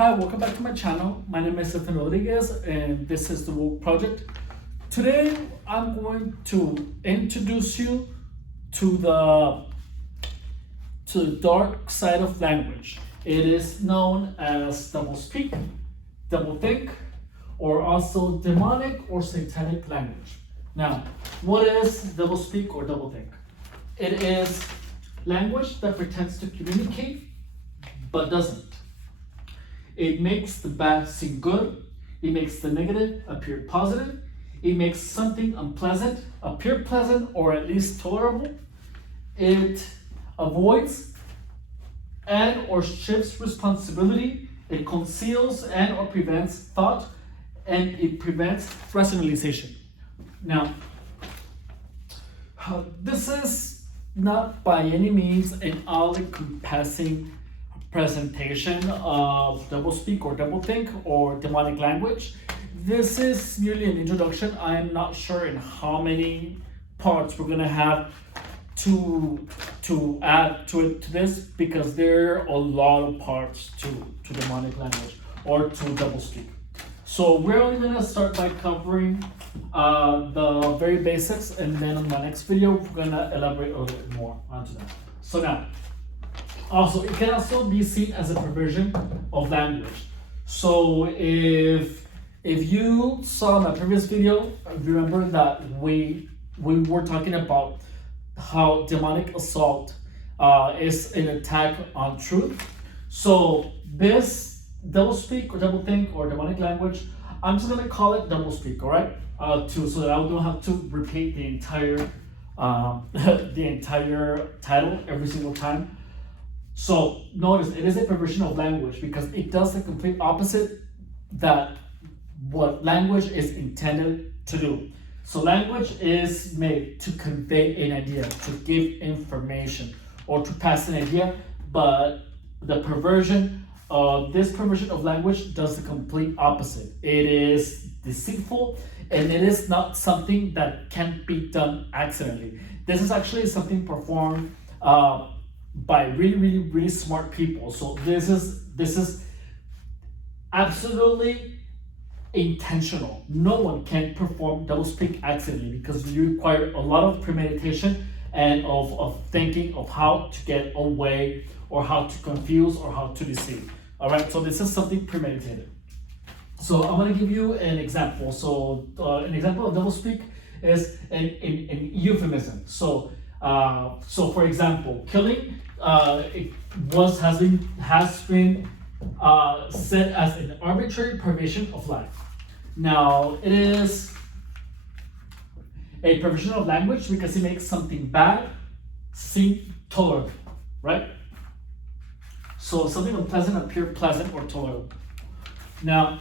Hi, welcome back to my channel. My name is Stefan Rodriguez and this is the Woke Project. Today I'm going to introduce you to the dark side of language. It is known as double speak, double think, or also demonic or satanic language. Now, what is double speak or double think? It is language that pretends to communicate but doesn't. It makes the bad seem good. It makes the negative appear positive. It makes something unpleasant appear pleasant or at least tolerable. It avoids and or shifts responsibility. It conceals and or prevents thought, and it prevents rationalization. Now, this is not by any means an all-encompassing presentation of double speak or double think or demonic language. This is merely an introduction. I am not sure in how many parts we're gonna have to add to this, because there are a lot of parts to demonic language or to double speak. So we're only gonna start by covering the very basics, and then in my next video we're gonna elaborate a little bit more onto that. So now, also, it can also be seen as a perversion of language. So if you saw my previous video, remember that we were talking about how demonic assault is an attack on truth. So this double speak or double think or demonic language, I'm just gonna call it double speak, all right? So that I don't have to repeat the entire the entire title every single time. So notice it is a perversion of language because it does the complete opposite that what language is intended to do. So language is made to convey an idea, to give information, or to pass an idea, but this perversion of language does the complete opposite. It is deceitful, and it is not something that can be done accidentally. This is actually something performed by really smart people. So this is absolutely intentional. No one can perform double speak accidentally because you require a lot of premeditation and of thinking of how to get away or how to confuse or how to deceive. All right, so this is something premeditated. So I'm going to give you an example. So an example of double speak is an euphemism. So for example, killing has been set as an arbitrary privation of life. Now, it is a perversion of language because it makes something bad seem tolerable, right? So something unpleasant appear pleasant or tolerable. Now,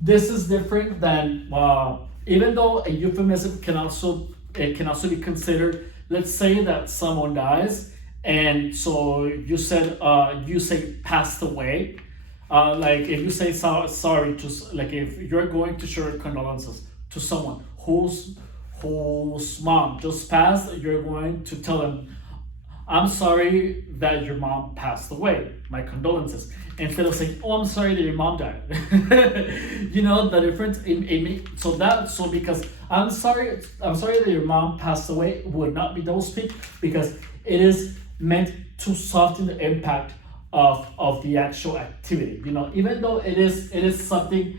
this is different than even though a euphemism can also be considered. Let's say that someone dies, and so you say passed away. Like if you say sorry to, like if you're going to show condolences to someone whose mom just passed, you're going to tell them, I'm sorry that your mom passed away. My condolences. Instead of saying, oh, I'm sorry that your mom died. You know the difference so because I'm sorry that your mom passed away would not be double speak, because it is meant to soften the impact of the actual activity. You know, even though it is something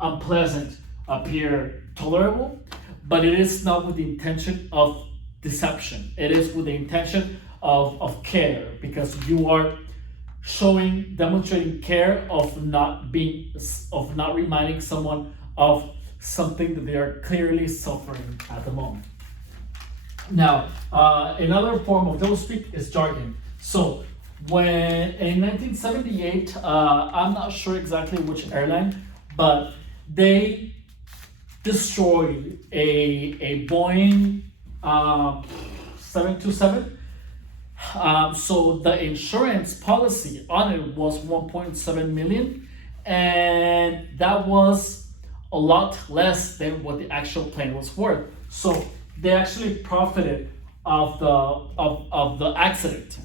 unpleasant appear tolerable, but it is not with the intention of deception. It is with the intention of care, because you are demonstrating care of not reminding someone of something that they are clearly suffering at the moment. Now, another form of double speak is jargon. So when in 1978, I'm not sure exactly which airline, but they destroyed a Boeing 727. So the insurance policy on it was 1.7 million, and that was a lot less than what the actual plane was worth. So they actually profited of the accident.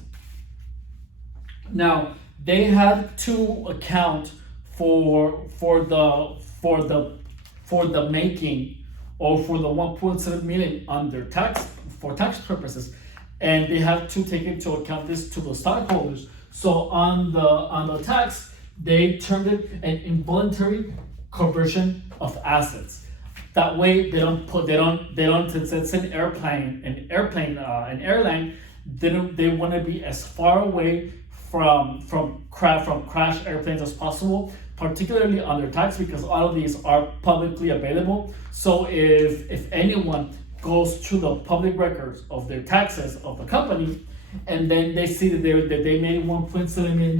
Now they had to account for the making or for the 1.7 million under tax for tax purposes, and they have to take into account this to the stockholders. So on the tax, they turned it an involuntary conversion of assets. That way, since it's an airline, they want to be as far away from crash airplanes as possible, particularly under tax, because all of these are publicly available. So if anyone goes to the public records of their taxes of the company, and then they see that they made $1.7 million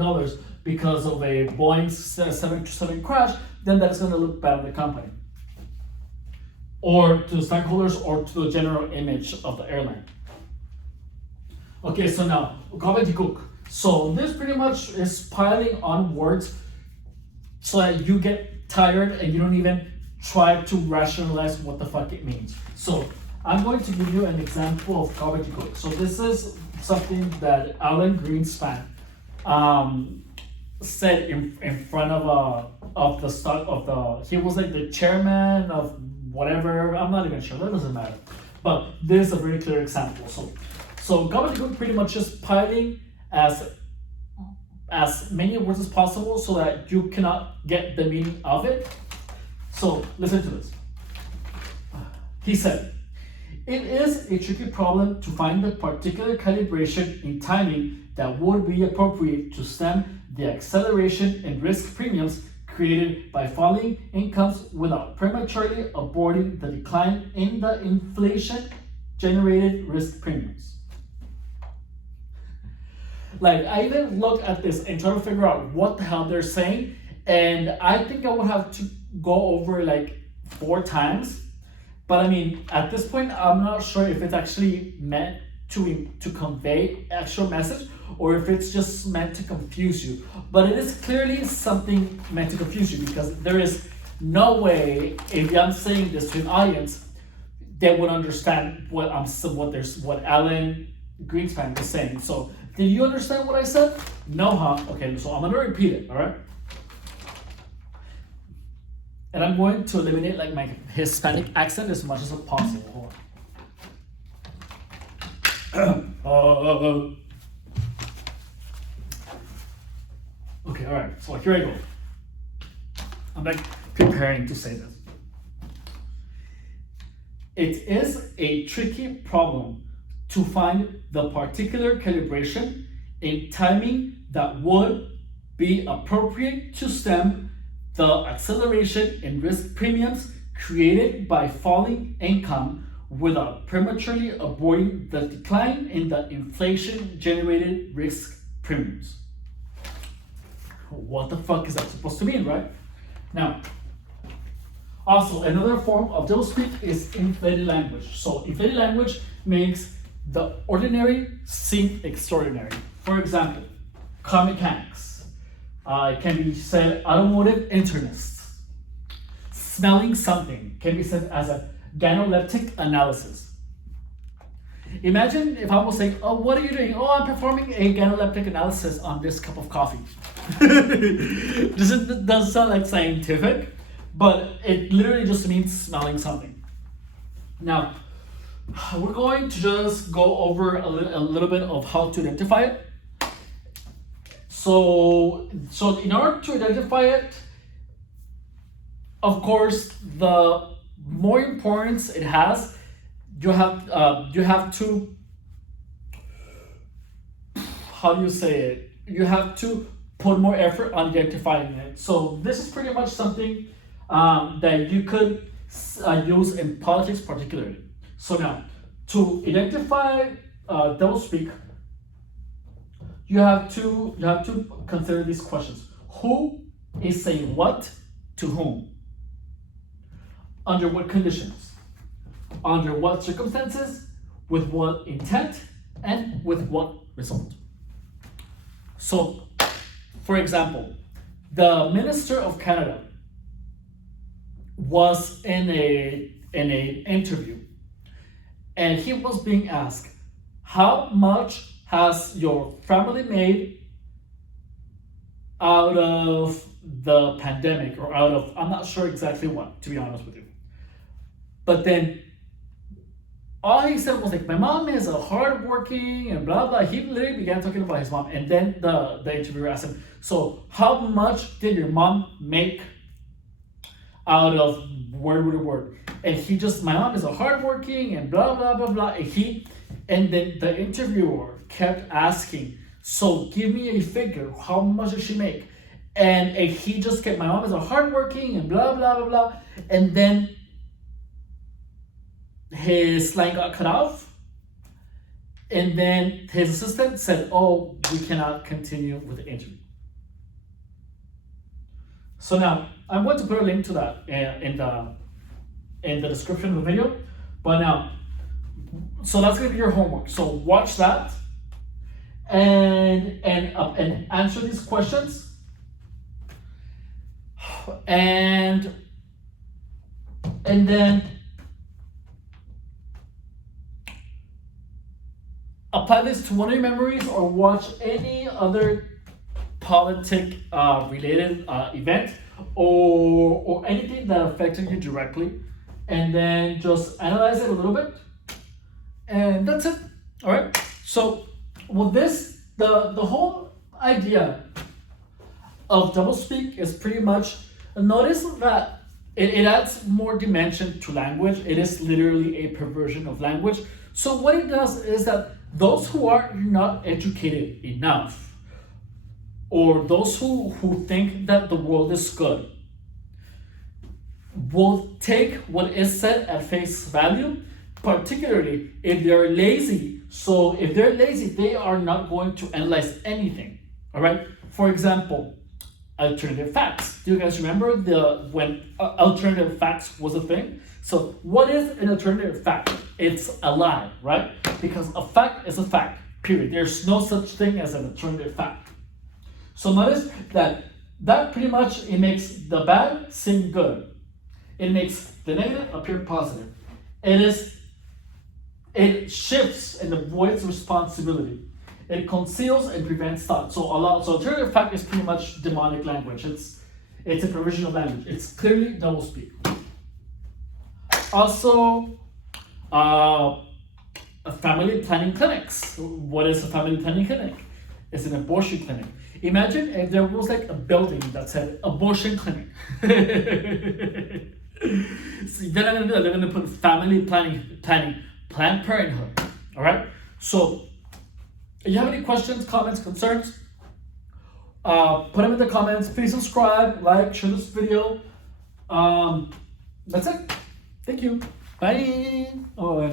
because of a Boeing 737 crash, then that's going to look bad on the company, or to the stockholders, or to the general image of the airline. Okay, so now gobbledygook. So this pretty much is piling on words so that you get tired and you don't even try to rationalize what the fuck it means. So I'm going to give you an example of gobbledygook. So this is something that Alan Greenspan said in front of the stock of the, he was like the chairman of whatever, I'm not even sure, that doesn't matter. But this is a very clear example. So gobbledygook pretty much just piling as many words as possible so that you cannot get the meaning of it. So listen to this. He said, "It is a tricky problem to find the particular calibration in timing that would be appropriate to stem the acceleration in risk premiums created by falling incomes without prematurely aborting the decline in the inflation-generated risk premiums." Like, I even look at this and try to figure out what the hell they're saying, and I think I would have to go over like 4 times. But I mean, at this point, I'm not sure if it's actually meant to convey actual message, or if it's just meant to confuse you. But it is clearly something meant to confuse you, because there is no way, if I'm saying this to an audience, they would understand what Alan Greenspan is saying. So, did you understand what I said? No, huh? Okay, so I'm gonna repeat it, all right? And I'm going to eliminate like my Hispanic accent as much as possible. Hold on. Okay, all right. So here I go. I'm like preparing to say this. It is a tricky problem to find the particular calibration in timing that would be appropriate to stem the acceleration in risk premiums created by falling income without prematurely aborting the decline in the inflation-generated risk premiums. What the fuck is that supposed to mean, right? Now, also another form of doublespeak is inflated language. So inflated language makes the ordinary seem extraordinary. For example, car mechanics. It can be said automotive internists. Smelling something can be said as a gynoleptic analysis. Imagine if I was saying, "Oh, what are you doing?" "Oh, I'm performing a gynoleptic analysis on this cup of coffee." This doesn't sound like scientific, but it literally just means smelling something. Now, we're going to just go over a little bit of how to identify it. So in order to identify it, of course, the more importance it has, you have to, how do you say it? You have to put more effort on identifying it. So this is pretty much something that you could use in politics particularly. So now, to identify doublespeak, you have to consider these questions. Who is saying what to whom? Under what conditions? Under what circumstances? With what intent? And with what result? So, for example, the Minister of Canada was in an interview, and he was being asked, "How much has your family made out of the pandemic or out of, I'm not sure exactly what, to be honest with you. But then all he said was like, my mom is a hardworking and blah blah. He literally began talking about his mom, and then the interviewer asked him, so how much did your mom make out of word? And he just, my mom is a hardworking and blah blah blah blah. And then the interviewer kept asking, so give me a figure. How much does she make? And he just kept, my mom is a hardworking and blah blah blah blah. And then his line got cut off, and then his assistant said, oh, we cannot continue with the interview. So now I'm going to put a link to that in the description of the video. But now, so that's going to be your homework. So watch that and answer these questions, and then apply this to one of your memories, or watch any other politic related event or anything that affected you directly, and then just analyze it a little bit, and that's it. All right. So with this, the whole idea of doublespeak is pretty much, notice that it adds more dimension to language. It is literally a perversion of language. So what it does is that those who are not educated enough, or those who think that the world is good, will take what is said at face value, particularly if they're lazy. So if they're lazy, they are not going to analyze anything. All right. For example, alternative facts. Do you guys remember when alternative facts was a thing? So what is an alternative fact? It's a lie, right? Because a fact is a fact, period. There's no such thing as an alternative fact. So notice that pretty much, it makes the bad seem good. It makes the negative appear positive. It shifts and avoids responsibility. It conceals and prevents thought. So alternative fact is pretty much demonic language. It's a perversion of language. It's clearly doublespeak. Also, family planning clinics. What is a family planning clinic? It's an abortion clinic. Imagine if there was like a building that said abortion clinic. See, they're not gonna do that. They're gonna put family planning, Planned Parenthood. All right. So, if you have any questions, comments, concerns, put them in the comments. Please subscribe, like, share this video. That's it. Thank you. Bye. Oh.